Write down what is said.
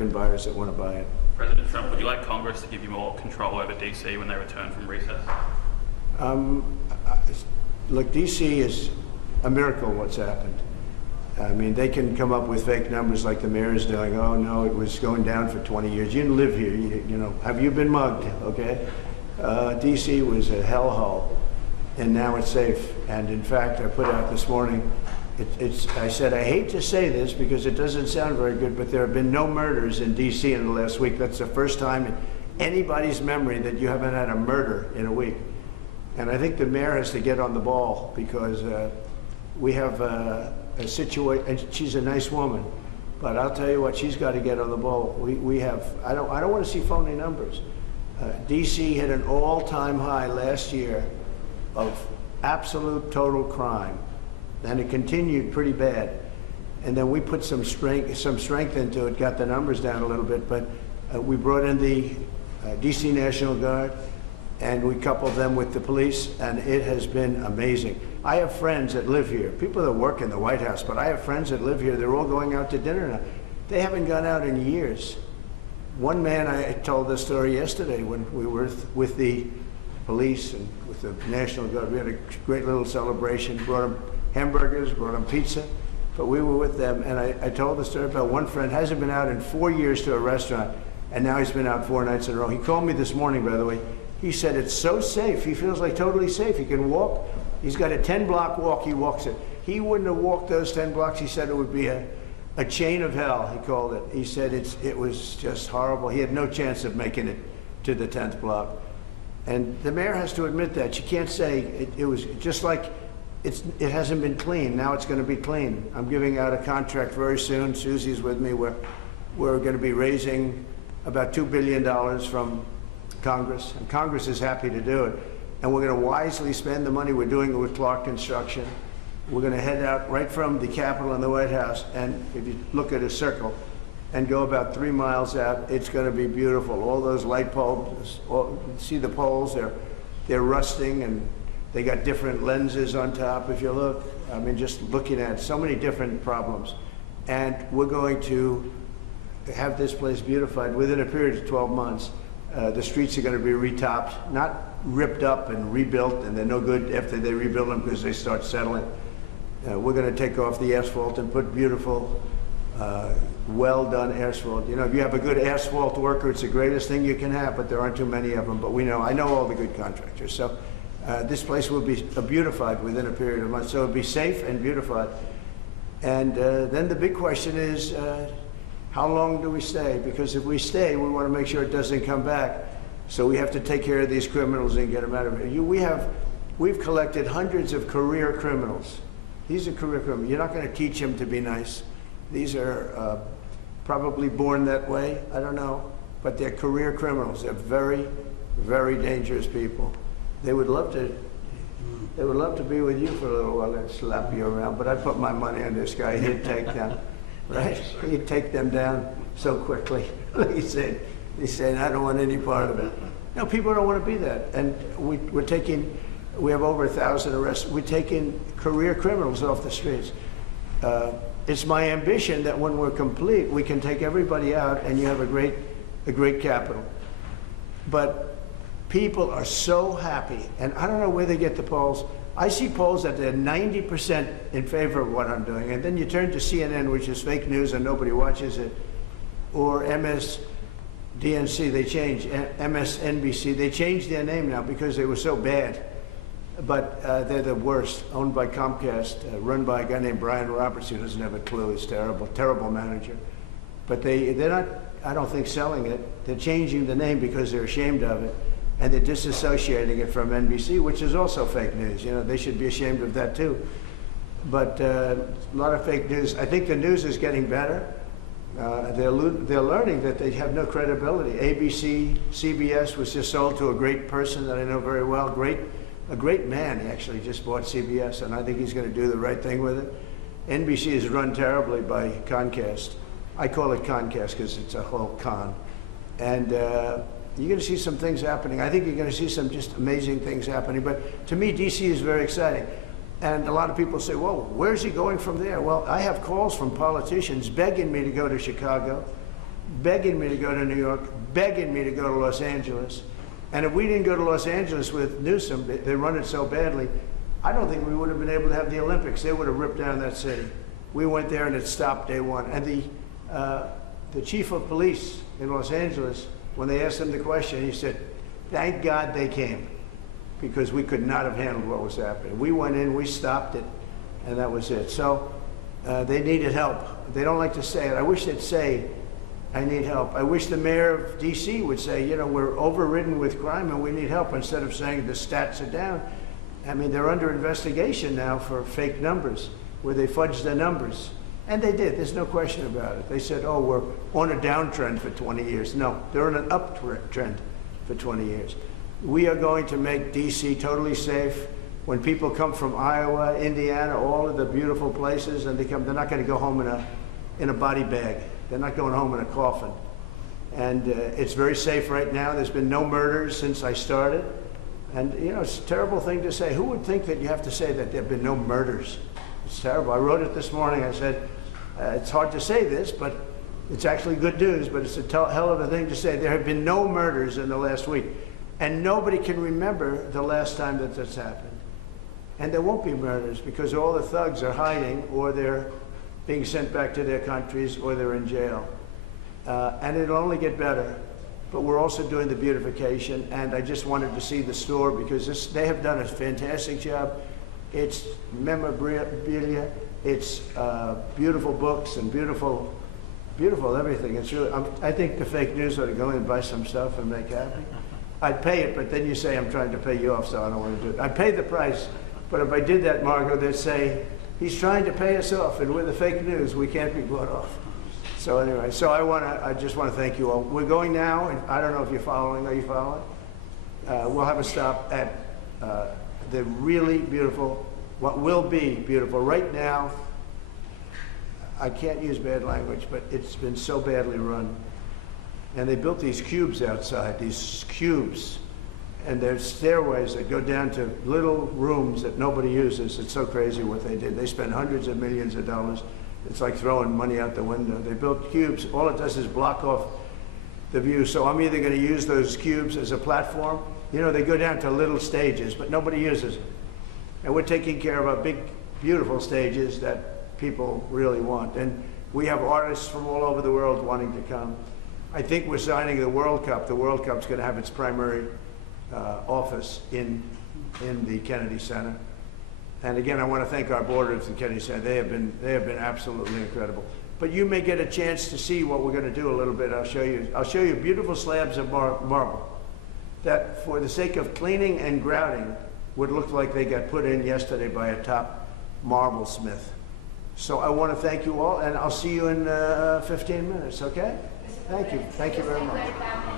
American buyers that want to buy it. President Trump, would you like Congress to give you more control over DC when they return from recess? Look, DC is a miracle what's happened. I mean, they can come up with fake numbers like the mayor is doing. Oh no, it was going down for 20 years. You didn't live here, you know. Have you been mugged, okay? DC was a hellhole, and now it's safe. And in fact, I put out this morning, I said, I hate to say this because it doesn't sound very good, but there have been no murders in DC in the last week. That's the first time in anybody's memory that you haven't had a murder in a week. And I think the mayor has to get on the ball because we have a situation, and she's a nice woman, but I'll tell you what, she's got to get on the ball. I don't want to see phony numbers. DC hit an all-time high last year of absolute total crime, and it continued pretty bad. And then we put some strength into it, got the numbers down a little bit, but we brought in the DC National Guard, and we coupled them with the police, and it has been amazing. I have friends that live here, people that work in the White House, but I have friends that live here. They're all going out to dinner now. They haven't gone out in years. One man, I told this story yesterday when we were with the police and with the National Guard. We had a great little celebration, brought them hamburgers, brought them pizza, but we were with them, and I told the story about one friend hasn't been out in 4 years to a restaurant, and now he's been out 4 nights in a row. He called me this morning, by the way. He said it's so safe. He feels like totally safe. He can walk. He's got a 10-block walk. He walks it. He wouldn't have walked those 10 blocks. He said it would be a chain of hell, he called it. He said it was just horrible. He had no chance of making it to the 10th block. And the mayor has to admit that. She can't say it was just like it hasn't been clean. Now it's going to be clean. I'm giving out a contract very soon. Susie's with me. We're going to be raising about $2 billion from Congress, and Congress is happy to do it. And we're going to wisely spend the money. We're doing it with Clark Construction. We're going to head out right from the Capitol and the White House, and if you look at a circle and go about 3 miles out, it's going to be beautiful. All those light poles, see the poles, they're rusting, and they got different lenses on top, if you look. I mean, just looking at so many different problems. And we're going to have this place beautified within a period of 12 months. The streets are going to be retopped, not ripped up and rebuilt, and they're no good after they rebuild them because they start settling. We're going to take off the asphalt and put beautiful, well-done asphalt. You know, if you have a good asphalt worker, it's the greatest thing you can have, but there aren't too many of them. But I know all the good contractors. So this place will be beautified within a period of months. So it'll be safe and beautified. And then the big question is, how long do we stay? Because if we stay, we want to make sure it doesn't come back. So we have to take care of these criminals and get them out of here. We've collected hundreds of career criminals. These are career criminals. You're not going to teach them to be nice. These are probably born that way. I don't know. But they're career criminals. They're very, very dangerous people. They would love to be with you for a little while and slap you around. But I put my money on this guy. He'd take them. Right? He'd take them down so quickly. He said, I don't want any part of it. No, people don't want to be that. And we have over 1,000 arrests. We're taking career criminals off the streets. It's my ambition that when we're complete, we can take everybody out and you have a great capital. But people are so happy, and I don't know where they get the polls. I see polls that they're 90% in favor of what I'm doing, and then you turn to CNN, which is fake news and nobody watches it, or MSDNC, they changed, MSNBC, they changed their name now because they were so bad. But they're the worst, owned by Comcast, run by a guy named Brian Roberts, who doesn't have a clue. He's terrible, terrible manager. But they're not, I don't think, selling it. They're changing the name because they're ashamed of it. And they're disassociating it from NBC, which is also fake news. You know, they should be ashamed of that too. But a lot of fake news. I think the news is getting better. They're learning that they have no credibility. ABC, CBS was just sold to a great person that I know very well. A great man. He actually just bought CBS, and I think he's going to do the right thing with it. NBC is run terribly by Comcast. I call it Comcast because it's a whole con. And you're going to see some things happening. I think you're going to see some just amazing things happening. But to me, DC is very exciting. And a lot of people say, well, where's he going from there? Well, I have calls from politicians begging me to go to Chicago, begging me to go to New York, begging me to go to Los Angeles. And if we didn't go to Los Angeles with Newsom, they run it so badly, I don't think we would have been able to have the Olympics. They would have ripped down that city. We went there and it stopped day one. And the chief of police in Los Angeles, when they asked him the question, he said, thank God they came, because we could not have handled what was happening. We went in, we stopped it, and that was it. So they needed help. They don't like to say it. I wish they'd say, I need help. I wish the mayor of DC would say, you know, we're overridden with crime and we need help, instead of saying the stats are down. I mean, they're under investigation now for fake numbers, where they fudged the numbers. And they did, there's no question about it. They said, oh, we're on a downtrend for 20 years. No, they're on an uptrend for 20 years. We are going to make DC totally safe. When people come from Iowa, Indiana, all of the beautiful places, and they come, they're not going to go home in a body bag. They're not going home in a coffin. And it's very safe right now. There's been no murders since I started. And, you know, it's a terrible thing to say. Who would think that you have to say that there have been no murders? It's terrible. I wrote it this morning. I said, it's hard to say this, but it's actually good news, but it's a hell of a thing to say. There have been no murders in the last week. And nobody can remember the last time that this happened. And there won't be murders, because all the thugs are hiding, or they're being sent back to their countries, or they're in jail. And it'll only get better. But we're also doing the beautification, and I just wanted to see the store, because they have done a fantastic job. It's memorabilia, it's beautiful books, and beautiful everything. It's really, I think the fake news ought to go in and buy some stuff and make happy. I'd pay it, but then you say I'm trying to pay you off, so I don't want to do it. I'd pay the price, but if I did that, Margot, they'd say, he's trying to pay us off, and with the fake news, we can't be bought off. So anyway, so I just want to thank you all. We're going now, and I don't know if you're following. Are you following? We'll have a stop at the really beautiful, what will be beautiful. Right now, I can't use bad language, but it's been so badly run. And they built these cubes outside, these cubes. And there's stairways that go down to little rooms that nobody uses. It's so crazy what they did. They spent hundreds of millions of dollars. It's like throwing money out the window. They built cubes. All it does is block off the view. So I'm either going to use those cubes as a platform. You know, they go down to little stages, but nobody uses them. And we're taking care of our big, beautiful stages that people really want. And we have artists from all over the world wanting to come. I think we're signing the World Cup. The World Cup's going to have its primary office in the Kennedy Center. And again, I want to thank our board of the Kennedy Center. They have been absolutely incredible. But you may get a chance to see what we're going to do a little bit. I'll show you beautiful slabs of marble that, for the sake of cleaning and grouting, would look like they got put in yesterday by a top marble smith. So I want to thank you all, and I'll see you in 15 minutes, okay? Thank you very much.